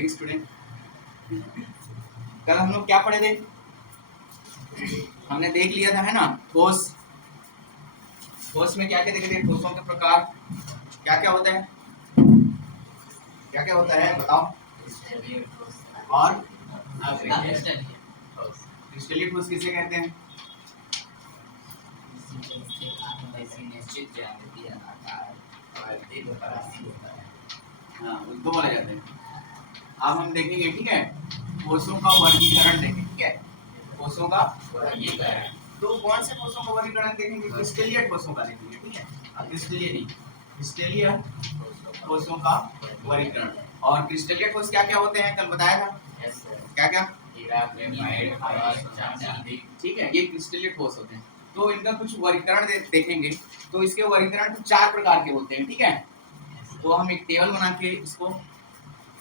Morning student. कल हम लोग क्या पढ़े थे? हमने देख लिया था, है ना, ठोस। ठोस में क्या क्या देखे थे? ठोसों के प्रकार क्या क्या होता है, क्या क्या होता है बताओ। और क्रिस्टलीय ठोस किसे कहते हैं? हाँ, उनको बोला जाता है। अब हम देखेंगे, ठीक है, ठोसों का वर्गीकरण देखेंगे, ठीक है, ठोसों का वर्गीकरण। तो कौन से ठोसों का वर्गीकरण देखेंगे? क्रिस्टलीय ठोसों का देखेंगे, ठीक है, क्रिस्टलीय नहीं, क्रिस्टलीय ठोसों का वर्गीकरण। और क्रिस्टलीय ठोस क्या क्या होते हैं? कल बताया था, क्या क्या? ठीक है, ये क्रिस्टलीय ठोस होते हैं। तो इनका कुछ वर्गीकरण देखेंगे। तो इसके वर्गीकरण कुछ 4 प्रकार के होते हैं, ठीक है। तो हम एक टेबल बना के इसको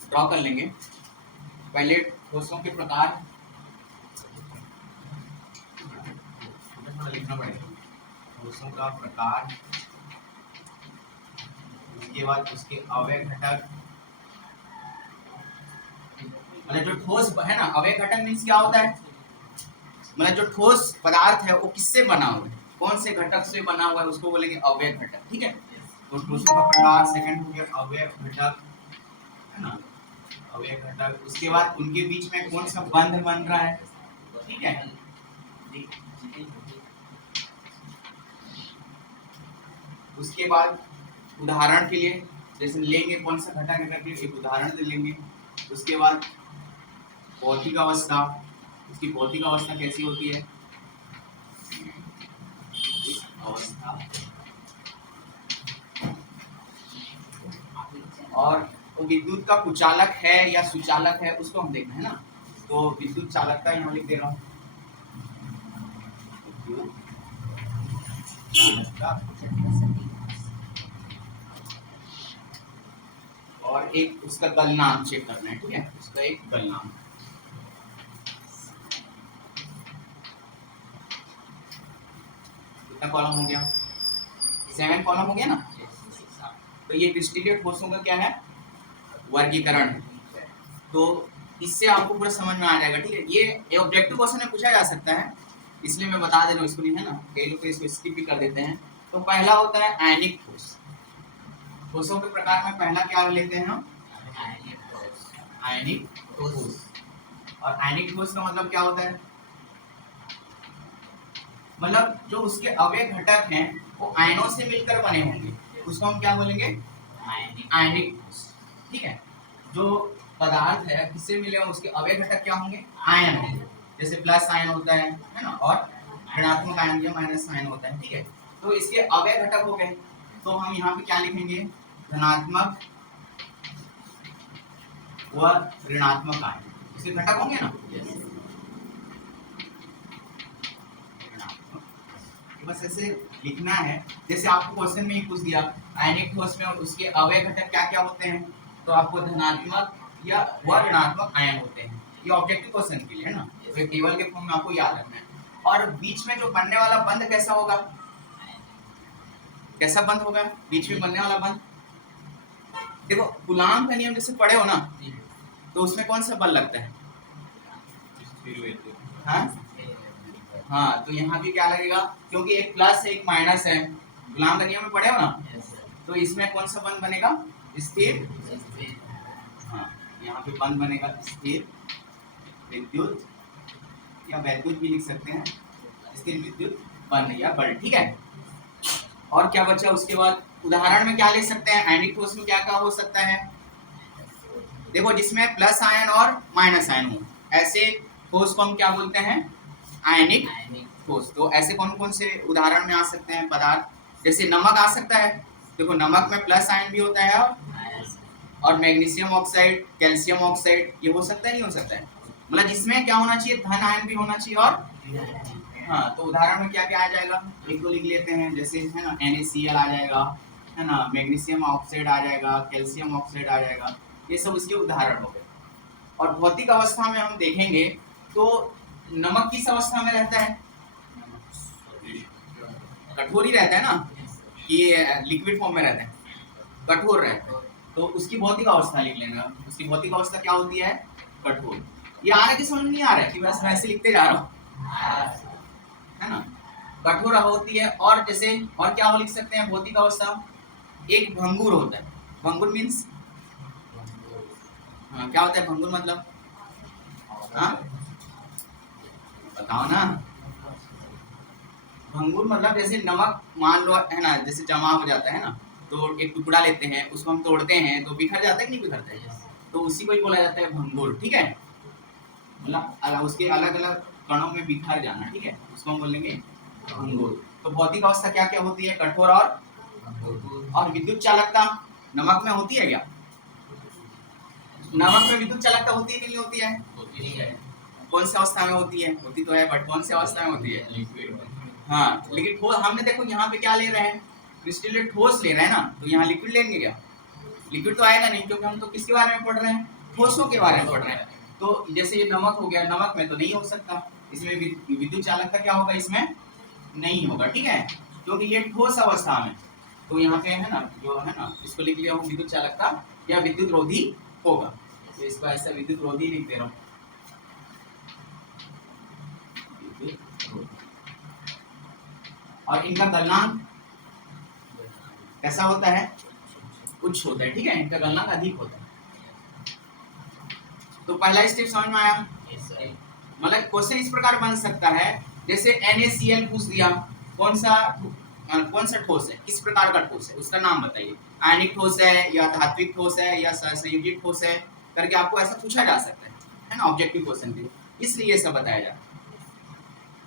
ड्रॉ कर लेंगे। पहले ठोसों के प्रकार, थोड़ा लिखना पड़ेगा, ठोसों का प्रकार, उसके बाद उसके अवयव घटक, मतलब जो ठोस है ना, अवयव घटक मीन्स क्या होता है? मतलब जो ठोस पदार्थ है वो किससे बना हुआ है, कौन से घटक से बना हुआ है, उसको बोलेंगे अवयव घटक, ठीक है। तो ठोसों का प्रकार, सेकंड हो गया अवयव घटक, है ना, अवयव घटक। उसके बाद उनके बीच में कौन सा बंध बन रहा है, ठीक है। उसके बाद उदाहरण के लिए जैसे लेंगे कौन सा घटक है करके एक उदाहरण दे लेंगे। उसके बाद भौतिक अवस्था, उसकी भौतिक अवस्था कैसी होती है, अवस्था। और तो विद्युत का कुचालक है या सुचालक है उसको हम देखना है ना। तो विद्युत चालकता यहाँ लिख दे रहा हूँ, विद्युत चालकता। और एक उसका गलनांक चेक करना है, ठीक है, उसका एक गलनांक। कितना कॉलम हो गया? 7 कॉलम हो गया ना। तो ये क्रिस्टलीय ठोसों का क्या है? वर्गीकरण। तो इससे आपको पूरा समझ में आ जाएगा, ठीक है। ये ऑब्जेक्टिव क्वेश्चन में पूछा जा सकता है, इसलिए मैं बता दे रहा हूँ इसको, नहीं है ना, कई लोग इसको स्किप भी कर देते हैं। तो पहला होता है आयनिक ठोस। ठोसों के प्रकार में पहला क्या लेते हैं हम? आयनिक ठोस। और आयनिक ठोस का मतलब क्या होता है? मतलब जो उसके अवयव घटक हैं वो आयनों से मिलकर बने होंगे, उसको हम क्या बोलेंगे? आयनिक ठोस, ठीक है। जो पदार्थ है किससे मिले हो, उसके अवयव घटक क्या होंगे? आयन होंगे। जैसे प्लस आयन होता है ना, और ऋणात्मक आयन या माइनस आयन होता है, ठीक है। तो इसके अवयव घटक हो गए। तो हम यहाँ पे क्या लिखेंगे? धनात्मक व ऋणात्मक आयन, इसके घटक होंगे ना। बस ऐसे लिखना है। जैसे आपको क्वेश्चन में ही पूछ दिया आयनिक ठोस में उसके अवयव घटक क्या क्या होते हैं, तो आपको धनात्मक या व ऋणात्मक आयन होते हैं। ये ऑब्जेक्टिव क्वेश्चन के लिए है ना, तो टेबल के फॉर्म में आपको याद रखना है। और बीच में जो बनने वाला बंध कैसा होगा? कैसा बंध होगा बीच में बनने वाला बंध? देखो कूलाम का नियम जैसे पढ़े हो ना, तो उसमें कौन सा बल लगता है? हाँ, तो यहाँ भी क्या लगेगा, क्योंकि एक प्लस है एक माइनस है, कूलाम का नियम में पढ़े हो ना। तो इसमें कौन सा बंध बनेगा? स्थिर। हाँ, यहाँ पे बंध बनेगा स्थिर विद्युत, या वैद्युत भी लिख सकते हैं, स्थिर विद्युत बंध या बल, ठीक है। और क्या बचा उसके बाद? उदाहरण में क्या ले सकते हैं? आयनिक ठोस में क्या क्या हो सकता है? देखो जिसमें प्लस आयन और माइनस आयन हो, ऐसे ठोस को हम क्या बोलते हैं? आयनिक ठोस। तो ऐसे कौन कौन से उदाहरण में आ सकते हैं पदार्थ? जैसे नमक आ सकता है, देखो नमक में प्लस आयन भी होता है और मैग्नीशियम ऑक्साइड, कैल्शियम ऑक्साइड, ये हो सकता है नहीं हो सकता है? मतलब जिसमें क्या होना चाहिए? धन आयन भी होना चाहिए। और हाँ, तो उदाहरण में क्या क्या आ जाएगा, एक दो लिख लेते हैं, जैसे है ना NaCl आ जाएगा, है ना, मैग्नीशियम ऑक्साइड आ जाएगा, कैल्शियम ऑक्साइड आ जाएगा, ये सब इसके उदाहरण हो गए। और भौतिक अवस्था में हम देखेंगे तो नमक किस अवस्था में रहता है? कठोर ही रहता है ना, कि लिक्विड फॉर्म में रहता है, कठोर रहता है। तो उसकी भौतिक अवस्था लिख लेना। उसकी भौतिक अवस्था क्या होती है? कठोर। ये आ रहा है कि समझ नहीं आ रहा है कि बस वैसे लिखते जा रहा हूँ, है ना? कठोर होती है। और जैसे और क्या लिख सकते हैं भौतिक अवस्था? एक भंगुर होता है। भंगुर मीन्स क्या होता है भंगुर मतलब? हाँ बताओ ना। भंगुर मतलब जैसे नमक मान लो है ना, जैसे जमा हो जाता है ना, तो एक टुकड़ा लेते हैं, उसको हम तोड़ते हैं तो बिखर जाता है कि नहीं बिखरता है? तो उसी को ही बोला जाता है भंगुर। ठीक है, मतलब उसके अलग अलग कणों में बिखर जाना। ठीक है, उसको हम बोलेंगे भंगुर। तो भौतिक अवस्था क्या क्या होती है? कठोर और विद्युत चालकता नमक में होती है क्या? नमक में विद्युत चालकता होती है कि नहीं होती है? होती है। कौन सी अवस्था में होती है? होती तो है, बट कौन सी अवस्था में होती है? लिक्विड। हाँ, लेकिन ठोस हमने देखो यहाँ पे क्या ले रहे हैं? क्रिस्टल ठोस ले रहे हैं ना, तो यहाँ लिक्विड लेंगे क्या? लिक्विड तो आएगा नहीं, क्योंकि हम तो किसके बारे में पढ़ रहे हैं? ठोसों के बारे में पढ़ रहे हैं। तो जैसे ये नमक हो गया, नमक में तो नहीं हो सकता, इसमें विद्युत चालकता क्या होगा? इसमें नहीं होगा। ठीक है, क्योंकि ये ठोस अवस्था में। तो यहाँ पे है ना, जो है ना, इसको लिख लिया हूँ विद्युत चालकता या विद्युत रोधी होगा। तो इसको ऐसा विद्युत रोधी लिख दे रहा हूँ। और इनका गलनांक कैसा होता है? उच्च होता है। ठीक है, इनका गलनांक अधिक होता है। तो पहला स्टेप समझ में आया? मतलब क्वेश्चन इस प्रकार बन सकता है, जैसे NaCl पूछ दिया, कौन सा ठोस है, किस प्रकार का ठोस है, उसका नाम बताइए। आयनिक ठोस है या धात्विक ठोस है या संयोजित ठोस है, करके आपको ऐसा पूछा जा सकता है ना, ऑब्जेक्टिव क्वेश्चन के लिए, इसलिए ये सब बताया जाता है।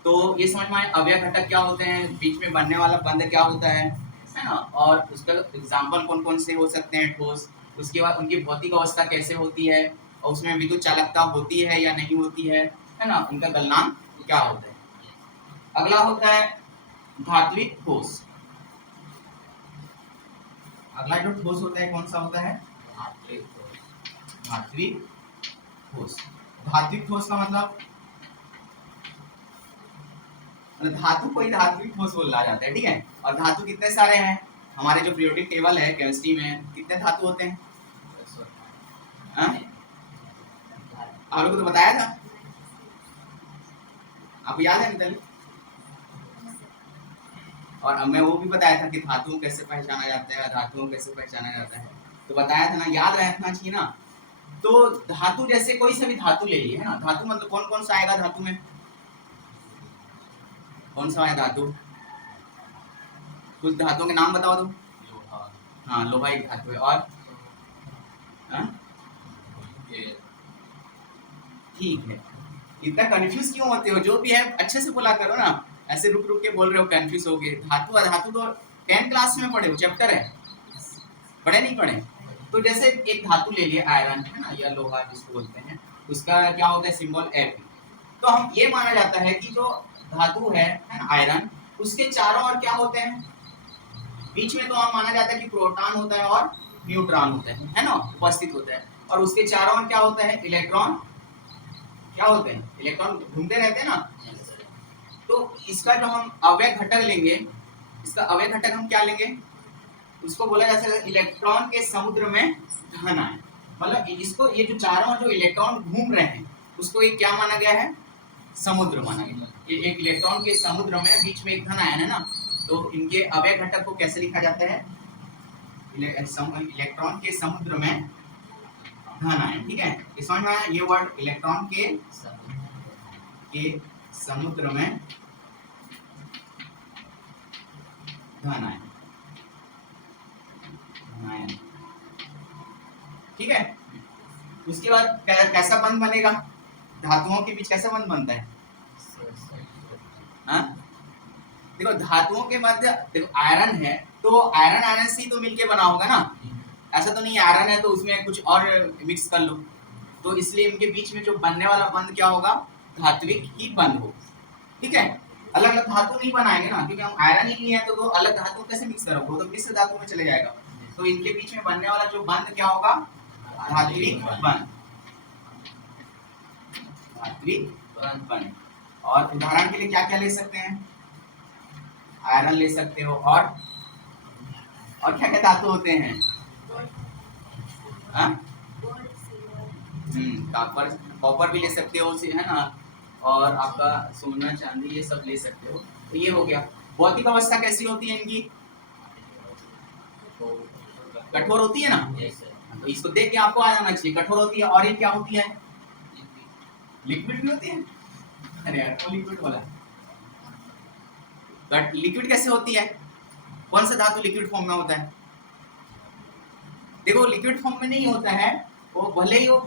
तो ये समझ में आया अवयव घटक क्या होते हैं, बीच में बनने वाला बंध क्या होता है ना, और उसका एग्जाम्पल कौन कौन से हो सकते हैं ठोस, उसके बाद उनकी भौतिक अवस्था कैसे होती है, और उसमें विद्युत चालकता होती है या नहीं होती है ना, उनका गलनांक क्या होता है। अगला होता है धात्विक ठोस। अगला जो ठोस होता है कौन सा होता है? धात्विक ठोस। धात्विक ठोस का मतलब धातु को ही धात्विक ठोस बोला जाता है। ठीक है, और धातु कितने सारे हैं? हमारे जो पीरियोडिक टेबल है केमिस्ट्री में, कितने धातु होते हैं? आप लोगों को तो बताया था, आपको याद है मिताली? और अब मैं वो भी बताया था कि धातुओं कैसे पहचाना जाता है, धातुओं कैसे पहचाना जाता है, तो बताया था ना, याद रखना चाहिए ना। तो धातु जैसे कोई सा भी धातु ले लिए है ना, धातु मतलब कौन कौन सा आएगा धातु में? कौन सा है धातु? कुछ धातुओं के नाम बताओ तुम। हाँ, लोहा एक धातु है। और ठीक है, इतना कंफ्यूज क्यों होते हो? जो भी है अच्छे से बोला करो ना, ऐसे रुक रुक के बोल रहे हो, कंफ्यूज हो गए। धातु अधातु तो 10 क्लास में पढ़े हो, चैप्टर है, पढ़े नहीं पढ़े? तो जैसे एक धातु ले लिया आयरन है ना, या लोहा जिसको बोलते हैं, उसका क्या होता है सिंबल F। तो हम ये माना जाता है कि जो धातु है ना आयरन, उसके चारों ओर क्या होते हैं? बीच में तो हम माना जाता है कि प्रोटॉन होता है और न्यूट्रॉन होता है ना, उपस्थित होता है। और उसके चारों ओर क्या होता है? इलेक्ट्रॉन। क्या होते हैं? इलेक्ट्रॉन घूमते रहते हैं ना। तो इसका जो हम अवयव घटक लेंगे, इसका अवयव घटक हम क्या लेंगे? उसको बोला जाता है इलेक्ट्रॉन के समुद्र में धन आयन। मतलब इसको, ये जो चारों जो इलेक्ट्रॉन घूम रहे हैं, उसको एक क्या माना गया है? समुद्र माना गया। ये एक इलेक्ट्रॉन के समुद्र में बीच में एक धन आयन है ना, तो इनके अवयव घटक को कैसे लिखा जाता है? इलेक्ट्रॉन के समुद्र में धन आयन। ठीक है, इस समझ में आया ये वर्ड, इलेक्ट्रॉन के समुद्र में धन आयन। ठीक है, उसके बाद कैसा बंध बनेगा? धातुओं के बीच कैसा बंध बनता है? हाँ? देखो धातुओं के मध्य, देखो आयरन है तो आयरन आयरन से तो मिलके बना होगा ना, ऐसा तो नहीं आयरन है तो उसमें कुछ और मिक्स कर लो। तो इसलिए इनके बीच में जो बनने वाला बंध क्या होगा? धात्विक ही बंध हो। ठीक है, अलग अलग धातु नहीं बनाएंगे ना, क्योंकि हम आयरन ही नहीं है, तो दो अलग धातु कैसे मिक्स करोगे? वो तो मिश्र धातु में चले जाएगा। तो इनके बीच में बनने वाला जो बंध क्या होगा? धात्विक बंध। धात्विक बंध। और उदाहरण के लिए क्या क्या ले सकते हैं? आयरन ले सकते हो, और क्या क्या धातु होते हैं? हाँ कॉपर, कॉपर भी ले सकते हो उसे, है ना, और आपका सोना चांदी ये सब ले सकते हो। तो ये हो गया। भौतिक अवस्था कैसी होती है इनकी? कठोर होती है ना। तो इसको देख के आपको आ जाना चाहिए, कठोर होती है। और ये क्या होती है? लिक्विड भी होती है। अरे यार वो लिक्विड वाला, बट लिक्विड कैसे होती है? कौन सा धातु लिक्विड फॉर्म में होता है? देखो लिक्विड फॉर्म में नहीं होता है वो, भले ही वो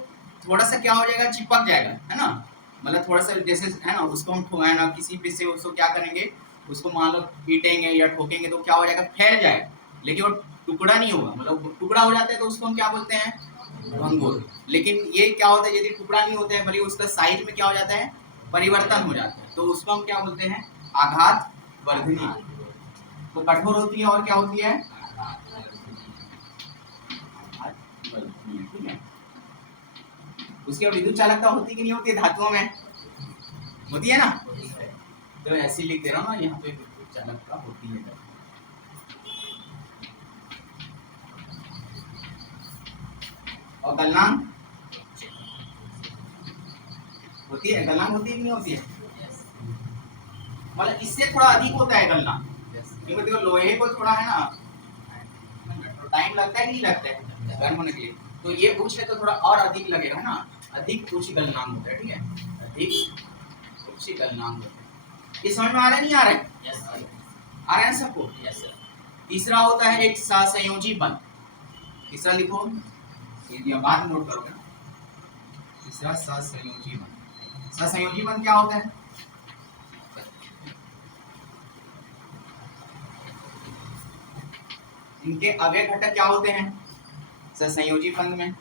थोड़ा सा क्या हो जाएगा, चिपक जाएगा, है ना, मतलब थोड़ा सा जैसे, है ना, उसको हम है ना किसी पे से उसको क्या करेंगे, उसको मान लो पीटेंगे या ठोकेंगे तो क्या हो जाएगा, फैल जाएगा, लेकिन वो टुकड़ा नहीं होगा। मतलब टुकड़ा हो जाता है तो उसको हम क्या बोलते हैं, भंगुर। लेकिन ये क्या होता है, यदि टुकड़ा नहीं होता है भले उसका साइज में क्या हो जाता है, परिवर्तन हो जाता है, तो उसको हम क्या बोलते हैं, आघात वर्धनी। तो कठोर होती है और क्या होती है, ठीक है। उसकी विद्युत चालकता होती कि नहीं होती है धातुओं में? होती है ना। तो ऐसे लिख दे रहा हूँ ना, यहाँ पे विद्युत चालकता होती है। और गलनांक होती है, गलनांक होती है कि नहीं होती है? मतलब इससे थोड़ा अधिक होता है गलनांक, क्योंकि देखो लोहे को थोड़ा है ना टाइम लगता है कि नहीं लगता है गर्म होने के लिए, तो ये उच्च है तो थोड़ा और अधिक लगेगा, है ना, अधिक उच्च गलनांक होता है, ठीक है, अधिक उच्च गलनांक होता है। ये समझ में आ रहा है नहीं आ रहा है? आ रहा है सबको? तीसरा होता है एक सहसंयोजी बंध। तीसरा लिखो, ये बाद में नोट करोगे ना। तीसरा सहसंयोजी बंध। सहसंयोजी बंध क्या होता है? इनके अवयव घटक क्या होते हैं सहसंयोजी बंध में?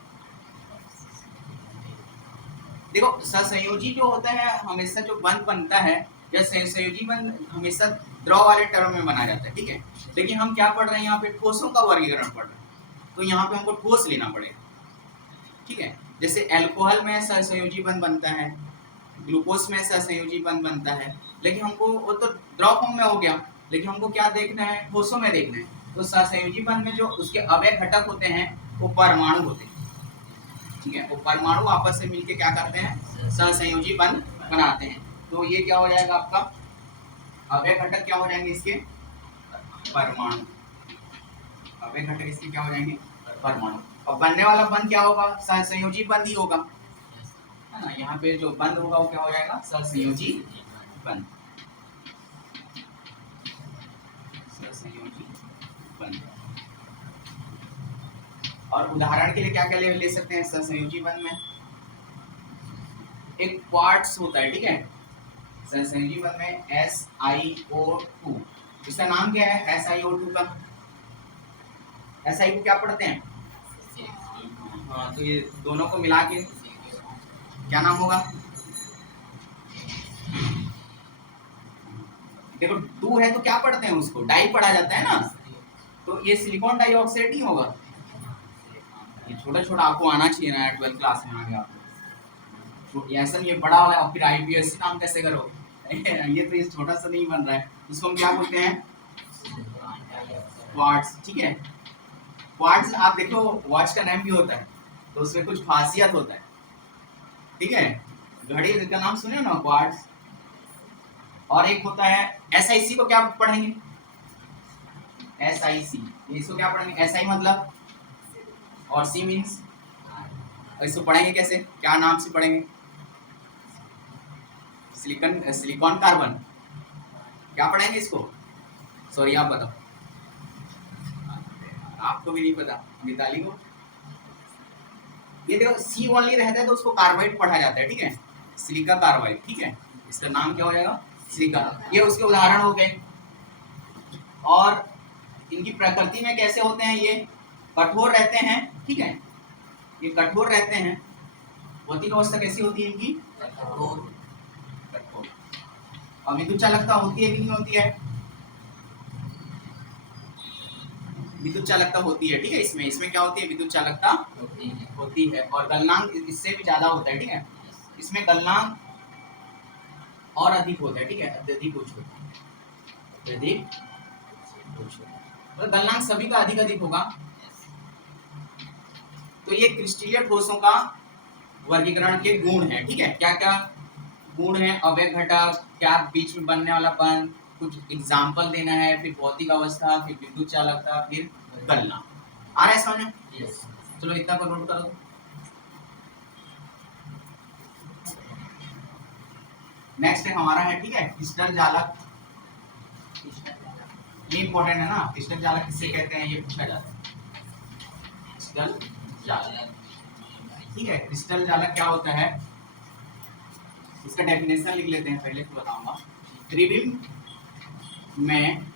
देखो सहसंयोजी जो होता है हमेशा जो बंध बनता है, या सहसंयोजी बंध हमेशा द्रव वाले टर्म में बना जाता है, ठीक है। लेकिन हम क्या पढ़ रहे हैं यहाँ पे, ठोसों का वर्गीकरण पढ़ रहे हैं, तो यहाँ पे हमको ठोस लेना पड़ेगा, ठीक है। जैसे एल्कोहल में सहसंयोजी बंध बनता है, ग्लूकोज में सहसंयोजी बंध बनता है, लेकिन हमको वो तो द्रव फॉर्म में हो गया, लेकिन हमको क्या देखना है, ठोसों में देखना है। तो सहसंयोजी बंध में जो उसके अवयव घटक होते हैं वो परमाणु होते हैं, ठीक है। वो परमाणु आपस में मिलके क्या करते हैं, सहसंयोजी बंध बनाते हैं। तो ये क्या हो जाएगा आपका, अवयव घटक क्या हो जाएंगे इसके, परमाणु। अवयव घटक इसके क्या हो जाएंगे, परमाणु। और बनने वाला बंध क्या होगा, सहसंयोजी बंध ही होगा, है ना। यहाँ पे जो बंध होगा वो क्या हो जाएगा, सहसंयोजी बंध। सहसंयोजी बंध। और उदाहरण के लिए क्या क्या ले सकते हैं सहसंयोजी बंध में? एक क्वार्ट्ज होता है, ठीक है, सहसंयोजी बंध में SiO2। इसका नाम क्या है SiO2 का? SI को क्या पढ़ते हैं? हाँ, तो ये दोनों को मिला के क्या नाम होगा? देखो 2 है तो क्या पढ़ते हैं उसको, डाई पढ़ा जाता है ना, तो ये सिलिकॉन डाइऑक्साइड नहीं होगा। ये छोटा छोटा आपको आना चाहिए ना, 12th क्लास में आ गया आपको, तो ऐसा ये बड़ा वाला, और फिर IPSC नाम कैसे करो ये तो ये छोटा सा नहीं बन रहा है, इसको हम क्या बोलते हैं, क्वार्ट्ज, ठीक है। क्वार्ट्ज आप देखो वॉच का नाम भी होता है, तो उसमें कुछ खासियत होता है, ठीक है। घड़ी का नाम सुने ना, क्वार्ट्ज। और एक होता है SiC को क्या पढ़ेंगे, SiC, इसको क्या पढ़ेंगे, SI मतलब, और C मीन्स, इसको पढ़ेंगे कैसे, क्या नाम से पढ़ेंगे, सिलिकॉन कार्बन, क्या पढ़ेंगे इसको, सॉरी आप बताओ, आपको भी नहीं पता, मिताली को। ये देखो C ओनली रहता है तो उसको कार्बाइड पढ़ा जाता है, ठीक है, सिलिका कार्बाइड, ठीक है, इसका नाम क्या हो जाएगा, सिलिका। ये उसके उदाहरण हो गए। और इनकी प्रकृति में कैसे होते हैं, ये कठोर रहते हैं, ठीक है, ये कठोर रहते हैं। भौतिक अवस्था कैसी होती है इनकी, कठोर। और विद्युत चालकता होती है कि नहीं होती है, विद्युत चालकता होती है, ठीक है। इसमें क्या होती है, विद्युत चालकता होती है। और गलनांक इससे भी ज्यादा होता है, ठीक है, इसमें गलनांक और अधिक होता है, ठीक है, अत्यधिक उच्च होता है, अत्यधिक उच्च। मतलब गलनांक सभी का अधिक अधिक होगा, तो ये क्रिस्टलीय ठोसों का वर्गीकरण के गुण है, ठीक है। क्या क्या गुण है? अवयव घटक, क्या बीच में बनने वाला बंध, कुछ एग्जाम्पल देना है, फिर भौतिक अवस्था, फिर विद्युत चालकता, फिर गलना। आ रहा है समझ में? यस। चलो इतना को नोट करो। नेक्स्ट है हमारा है, ठीक है, क्रिस्टल जालक। ये इंपॉर्टेंट है ना, क्रिस्टल जालक किससे कहते हैं, ये पूछा जाता है। क्रिस्टल जालक, ठीक है। क्रिस्टल जालक क्या होता है, इसका डेफिनेशन लिख लेते हैं, पहले तो बताऊंगा। त्रिविम में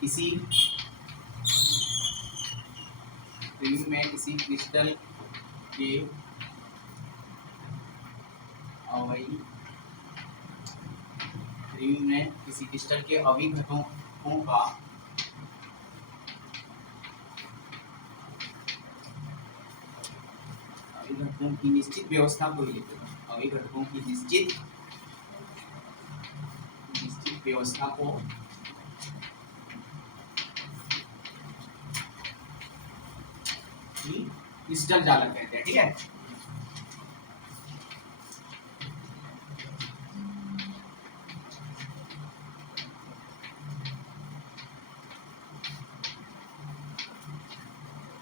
किसी क्रिस्टल के किसी क्रिस्टल के अभिघटकों का अभिघटकों की निश्चित व्यवस्था को ही लिखते हैं। अभिघटकों की निश्चित व्यवस्था को क्रिस्टल जालक कहते हैं, ठीक है।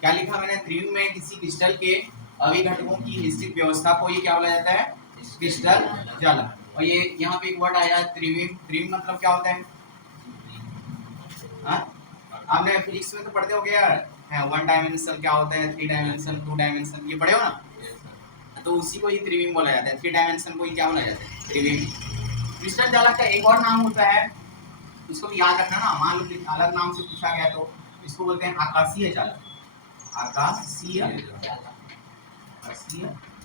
क्या लिखा मैंने? त्रिविम में किसी क्रिस्टल के अभिघटकों की निश्चित व्यवस्था को ये क्या बोला जाता है? क्रिस्टल जालक। और ये यहाँ पे एक वर्ड आया त्रिविम। त्रिविम मतलब क्या होता है? आपने फिजिक्स में तो पढ़ते हो गया है, वन डायमेंशन क्या होता है, थ्री डायमेंशन, टू डायमेंशन, ये पढ़े हो ना? तो उसी को ही त्रिविम बोला जाता है। थ्री डायमेंशन को ही क्या बोला जाता है? त्रिविम। क्रिस्टल जालक का एक और नाम होता है, इसको भी याद रखना ना, मान लो अलग नाम से पूछा गया तो इसको बोलते हैं आकाशीय जालक। आकाशीय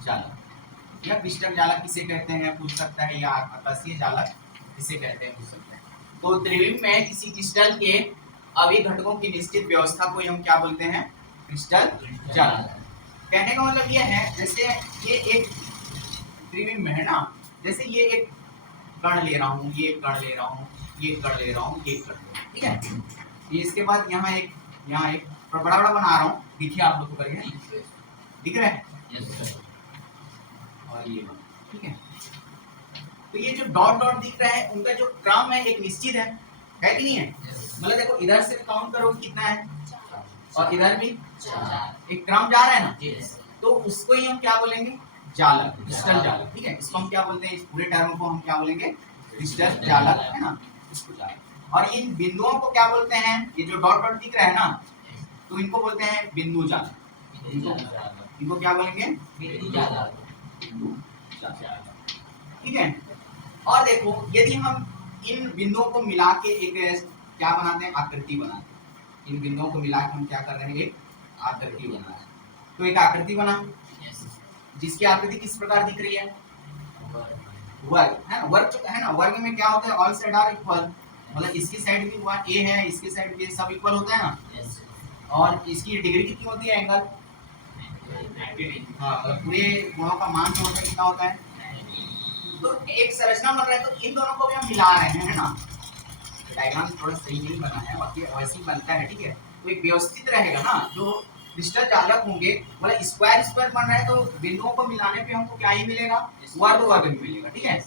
जालक या क्रिस्टल जालक किसे कहते हैं पूछ सकता है, या आकाशीय जालक किसे कहते हैं पूछ सकता है। तो त्रिविम में किसी क्रिस्टल के अभिघटकों की निश्चित व्यवस्था को हम क्या बोलते हैं? क्रिस्टल जालक। कहने का मतलब ये है, जैसे ये एक त्रिविम में है ना, जैसे ये एक कण ले रहा हूँ, ये कण ले रहा हूँ, ये कण ले रहा हूँ, ये कण ले रहा हूँ, ठीक है। ये इसके बाद यहाँ एक बड़ा बड़ा बना रहा हूँ, देखिए आप लोग को करिए, दिख रहा है? और ये ठीक है। तो ये जो डॉट डॉट दिख रहा है, उनका जो क्रम है एक निश्चित है कि नहीं है? मतलब देखो इधर से काउंट करो कितना है, और इधर भी एक क्रम जा रहा है ना, तो उसको ही हम क्या बोलेंगे? जालक, क्रिस्टल जालक, ठीक है। इसको हम क्या बोलते हैं? इस पूरे टर्म को हम क्या बोलेंगे? क्रिस्टल जालक, है ना, इसको जालक। और इन बिंदुओं को क्या बोलते हैं? ये जो डॉट डॉट दिख रहा है ना, तो इनको बोलते हैं बिंदु जालक। इनको क्या बोलेंगे? बिंदु जालक, ठीक है। और देखो यदि हम इन बिंदुओं को मिला के एक क्या बनाते हैं? आकृति बनाते हैं। इन बिंदुओं को मिला के हम क्या कर रहे हैं? एक आकृति बना रहे हैं। तो एक आकृति बना, जिसकी आकृति किस प्रकार दिख रही है? वर्ग, है ना। वर्ग है ना, वर्ग में क्या होता है? ऑल साइड आर इक्वल, मतलब इसकी साइड भी हुआ ए है, इसकी साइड भी सब इक्वल होता है ना। और इसकी डिग्री कितनी होती है? एंगल, हाँ, मतलब पूरे गुणों का मान जो होता है कितना होता है? तो एक संरचना बन रहा है, तो इन दोनों को भी हम मिला रहे हैं, है ना। डायग्राम थोड़ा सही नहीं बना है, बाकी वैसे ही बनता है, ठीक है। तो एक व्यवस्थित रहेगा ना, जो क्रिस्टल जालक होंगे, मतलब स्क्वायर स्क्वायर बन रहा है, तो बिंदुओं को मिलाने पे हमको क्या ही मिलेगा? वर्ग वर्ग भी मिलेगा, ठीक है।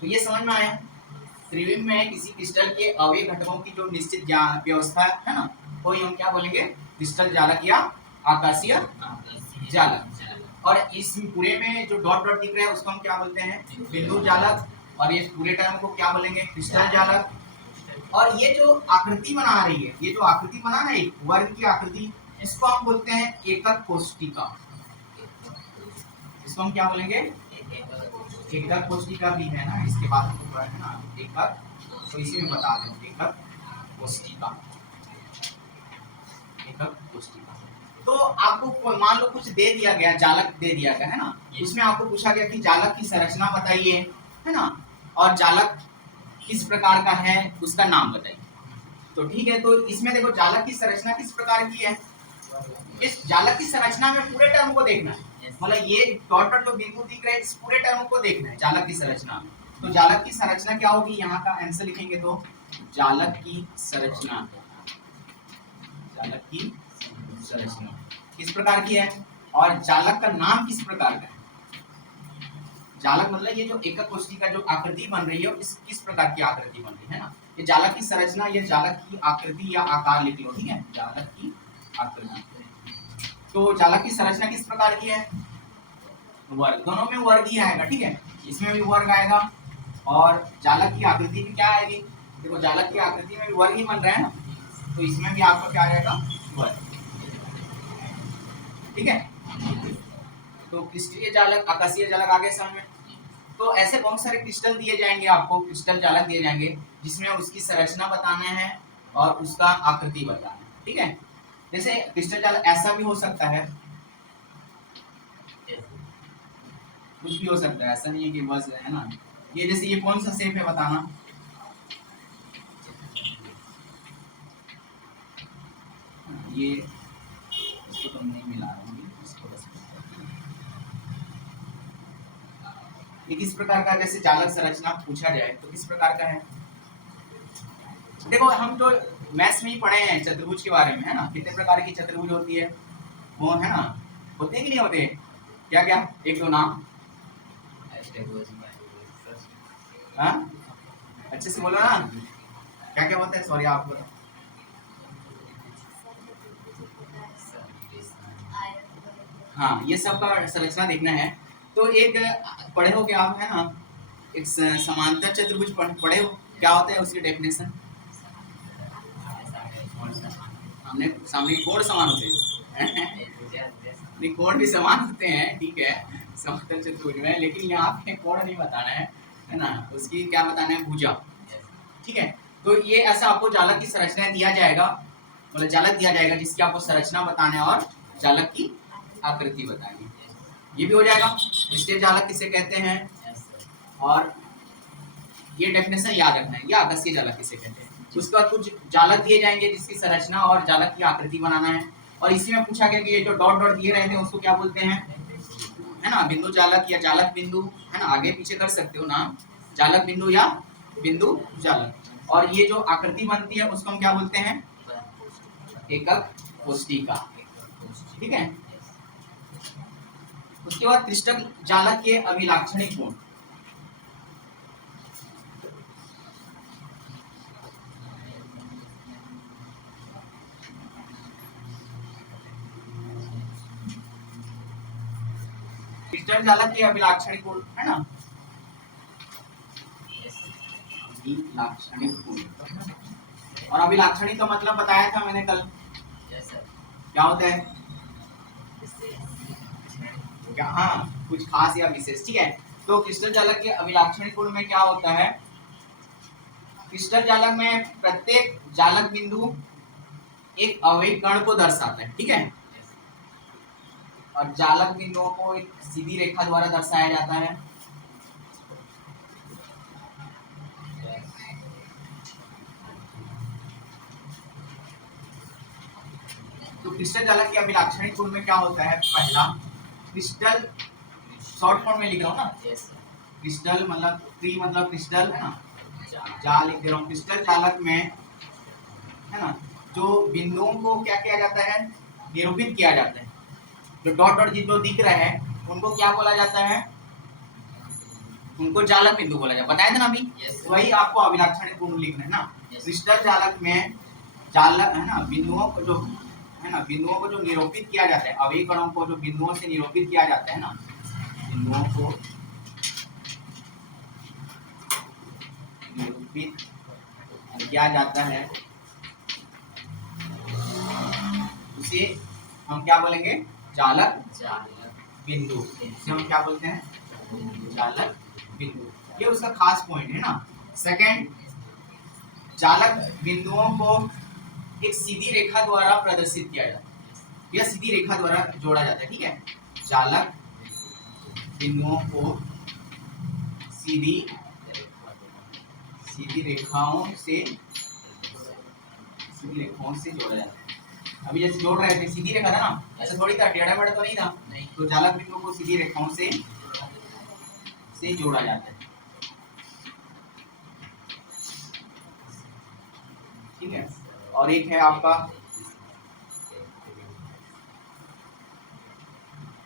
तो ये समझ में आया? त्रिविम में किसी क्रिस्टल के अवयव घटकों की जो निश्चित व्यवस्था है ना, वो हम क्या बोलेंगे? क्रिस्टल जालक या आकाशीय जालक। और इस पूरे में जो डॉट डॉट दिख रहा है उसको हम क्या बोलते हैं? बिंदु जालक। और ये पूरे टर्म को क्या बोलेंगे? क्रिस्टल जालक। और ये जो आकृति बना रही है, ये जो आकृति बना है एक वर्ग की आकृति, इसको हम बोलते हैं एकक कोष्टिका। इसको हम क्या बोलेंगे? एकक कोष्टिका भी है ना, इसके बाद तो है ना एकक, तो इसी में बता दें एकक कोष्टिका। एकक कोष्टिका। तो आपको मान लो कुछ दे दिया गया, जालक दे दिया गया है ना, उसमें आपको पूछा गया कि जालक की संरचना बताइए, है ना, और जालक किस प्रकार का है उसका नाम बताइए। तो ठीक है, तो इसमें देखो जालक की संरचना किस प्रकार की है। इस जालक की संरचना में पूरे टर्म को देखना है, मतलब ये डॉट डॉट जो बिंदु दिख रहे हैं इस पूरे टर्म को देखना है जालक की संरचना में। तो जालक की संरचना क्या होगी? यहाँ का आंसर लिखेंगे तो जालक की संरचना, जालक की संरचना किस प्रकार की है, और जालक का नाम किस प्रकार का है। जालक मतलब ये जो एकक कोष्ठी का जो आकृति बन रही है इस किस प्रकार की आकृति बन रही है ना, ये जालक की संरचना, ये जालक की आकृति या आकार लिख लो, ठीक है, जालक की आकृति। तो जालक की संरचना किस प्रकार की है, वर्ग, दोनों में वर्ग ही आएगा, ठीक है, इसमें भी वर्ग आएगा और जालक की आकृति भी क्या आएगी, देखो जालक की आकृति में भी वर्ग ही बन रहा है ना, तो इसमें भी आपका क्या आएगा, वर्ग, ठीक है। तो क्रिस्टलीय जालक, आकाशीय जालक आगे समझ में। तो ऐसे बहुत सारे क्रिस्टल दिए जाएंगे आपको, क्रिस्टल जालक दिए जाएंगे जिसमें उसकी संरचना बताना है और उसका आकृति बताना है, ठीक है। जैसे क्रिस्टल जालक ऐसा भी हो सकता है, कुछ भी हो सकता है, ऐसा नहीं है कि बस है ना। ये जैसे ये कौन सा शेप है बताना, ये इसको तो नहीं मिला रहा हूँ, इसको बस ये किस प्रकार का, जैसे जालक संरचना पूछा जाए तो किस प्रकार का है। देखो हम तो मैथ्स में ही पढ़े हैं चतुर्भुज के बारे में, है ना, कितने प्रकार की चतुर्भुज होती है, वो है ना, होते हैं कि नहीं होते, क्या क्या, एक दो नाम, हाँ अच्छे से बोलो ना, क्या क्या होता है, सॉरी आप बताओ। हाँ ये सब का संरचना देखना है। तो एक पढ़े हो क्या आप, है ना, एक समांतर चतुर्भुज पढ़े हो, क्या होता है उसकी डेफिनेशन, हमने सामने कोण समान होते हैं नहीं कोण भी समान होते हैं, ठीक है, समांतर चतुर्भुज में, लेकिन यहाँ पे कोण नहीं बताना है ना, उसकी क्या बताना है, भुजा, ठीक है। तो ये ऐसा आपको जालक की संरचना दिया जाएगा, मतलब जालक दिया जाएगा जिसकी आपको संरचना बताना है और जालक की आकृति बतानी है, ये भी हो जाएगा। क्रिस्टलीय जालक किसे कहते हैं, और ये डेफिनेशन याद रखना है, ये आकाशीय जालक किसे कहते हैं। उसके बाद कुछ जालक दिए जाएंगे जिसकी संरचना और जालक की आकृति बनाना है, और इसी में पूछा गया कि ये जो डॉट डॉट दिए रहते हैं उसको क्या बोलते हैं, है ना, बिंदु जालक या जालक बिंदु, है ना, आगे पीछे कर सकते हो नाम, जालक बिंदु या बिंदु जालक। और ये जो आकृति बनती है उसको हम क्या बोलते हैं, एकक कोष्ठिका, ठीक है। उसके बाद क्रिस्टल जालक के अभिलाक्षणिक गुण, क्रिस्टल जालक के अभिलाक्षणिक गुण, है ना, अभिलाक्षणिक गुण, और अभिलाक्षणिक का मतलब बताया था मैंने कल, क्या होता है, क्या, हाँ कुछ खास या विशेष, ठीक है। तो क्रिस्टल जालक के अभिलाक्षणिक गुण में क्या होता है, क्रिस्टल जालक में प्रत्येक जालक बिंदु एक अवयवी कण को दर्शाता है, ठीक है, और जालक बिंदुओं को एक सीधी रेखा द्वारा दर्शाया जाता है। तो क्रिस्टल जालक के अभिलाक्षणिक गुण में क्या होता है, पहला क्रिस्टल, शॉर्ट फॉर्म में लिख रहा हूँ ना, क्रिस्टल मतलब क्री मतलब क्रिस्टल, है ना, जा लिख दे रहा हूँ। क्रिस्टल जालक में, है ना, जो बिंदुओं को क्या किया जाता है, निरूपित किया जाता है, जो डॉट डॉट जो दिख रहे हैं उनको क्या बोला जाता है, उनको जालक बिंदु बोला जाता है, बताया था ना अभी, वही आपको अभिलाक्षणिक गुण लिखना है ना। क्रिस्टल जालक में जालक, है ना, बिंदुओं को जो, है ना, बिंदुओं को जो निरूपित किया जाता है, अवयवी कणों को जो बिंदुओं से निरूपित किया जाता है ना, बिंदुओं को निरूपित किया जाता है, उसे हम क्या बोलेंगे, जालक बिंदु, इसे हम क्या बोलते हैं, जालक बिंदु, ये उसका खास पॉइंट है ना। सेकंड, जालक बिंदुओं को एक सीधी रेखा द्वारा प्रदर्शित किया जाता है या सीधी रेखा द्वारा जोड़ा जाता है, ठीक है, जालक बिंदुओं को सीधी रेखाओं से जोड़ा जाता है। अभी जैसे जोड़ रहे थे सीधी रेखा था ना, ऐसा थोड़ी था, टेढ़ा मेढ़ा तो नहीं था, तो जालक बिंदुओं को सीधी रेखाओं से जोड़ा जाता है, ठीक है। और एक है आपका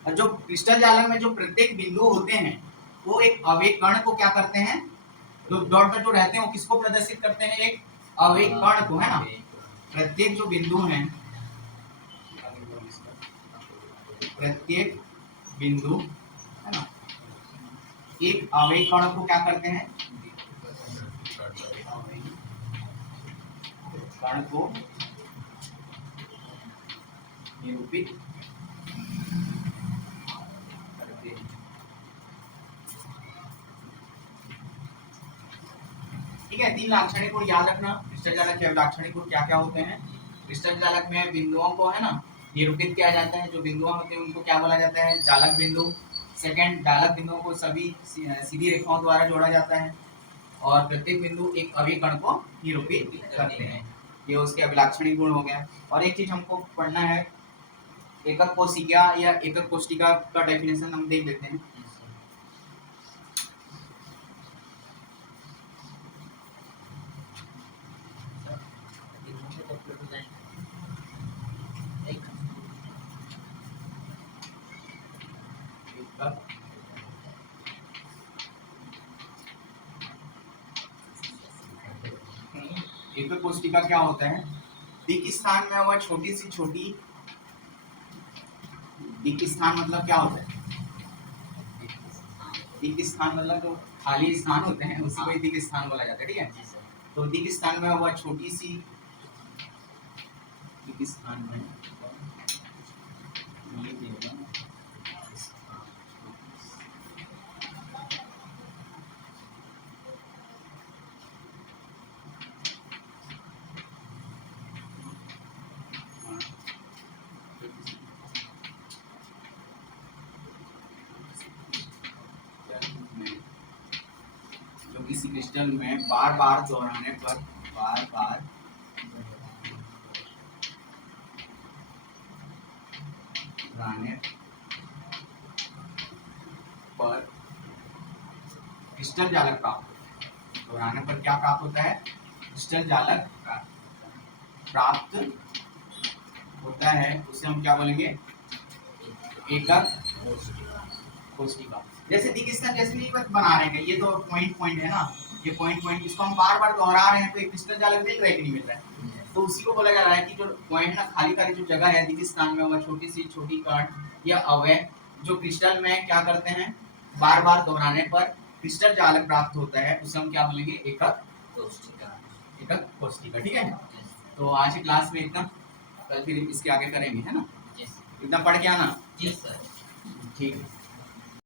और जो क्रिस्टल जालक में जो प्रत्येक बिंदु होते हैं वो एक अवेग कण को क्या करते हैं, जो डॉट डॉट जो रहते हैं वो किसको प्रदर्शित करते हैं, एक अवेग कण को, है ना। प्रत्येक जो बिंदु हैं, प्रत्येक बिंदु, है ना, एक अवेग कण को क्या करते हैं, कण को निरूपित करते हैं। ठीक है, 3 लाक्षणिक गुण याद रखना। क्रिस्टल जालक के लाक्षणिक गुण क्या क्या होते हैं। क्रिस्टल जालक में बिंदुओं को, है ना, निरूपित किया जाता है। जो बिंदु होते हैं उनको क्या बोला जाता है, जालक बिंदु। सेकंड, जालक बिंदुओं को सभी सीधी रेखाओं द्वारा जोड़ा जाता है और प्रत्येक बिंदु एक अवयव कण को निरूपित करते हैं। ये उसके अभिलाक्षणिक गुण हो गया। और एक चीज हमको पढ़ना है, एकक कोशिका या एकक कोशिका का डेफिनेशन हम देख लेते हैं। एकक कोशिका क्या होता है, दिक् स्थान में वह छोटी सी छोटी, दिक् स्थान मतलब क्या होता है, दिक् स्थान मतलब जो खाली स्थान होते हैं उसी को दिक् स्थान बोला जाता है। ठीक है, तो दिक् स्थान में वह छोटी सी, दिक् स्थान में किसी क्रिस्टल में बार बार दोहराने पर, बार बार दोहराने पर क्रिस्टल जालक प्राप्त होता है। दोहराने पर क्या प्राप्त होता है, क्रिस्टल जालक प्राप्त होता है। उसे हम क्या बोलेंगे, एकक कोशिका। जैसे दिक् स्थान जैसे नहीं बना रहे हैं, ये तो पॉइंट पॉइंट है ना, ये पॉइंट पॉइंट, इसको हम बार बार दोहरा रहे हैं तो एक क्रिस्टल जालक मिल रहा है कि नहीं मिल रहा है। तो उसी को बोला जा रहा है कि जो पॉइंट ना खाली खाली जो जगह है दिक् स्थान में, वह छोटी सी छोटी कण या अवयव जो क्रिस्टल में क्या करते हैं, बार बार दोहराने पर क्रिस्टल जालक प्राप्त होता है, उसे हम क्या बोलेंगे, एकक कोशिका। एकक कोशिका। ठीक है, तो आज की क्लास में इतना, कल फिर इसके आगे करेंगे, है ना। एकदम पढ़ के आना। ठीक है।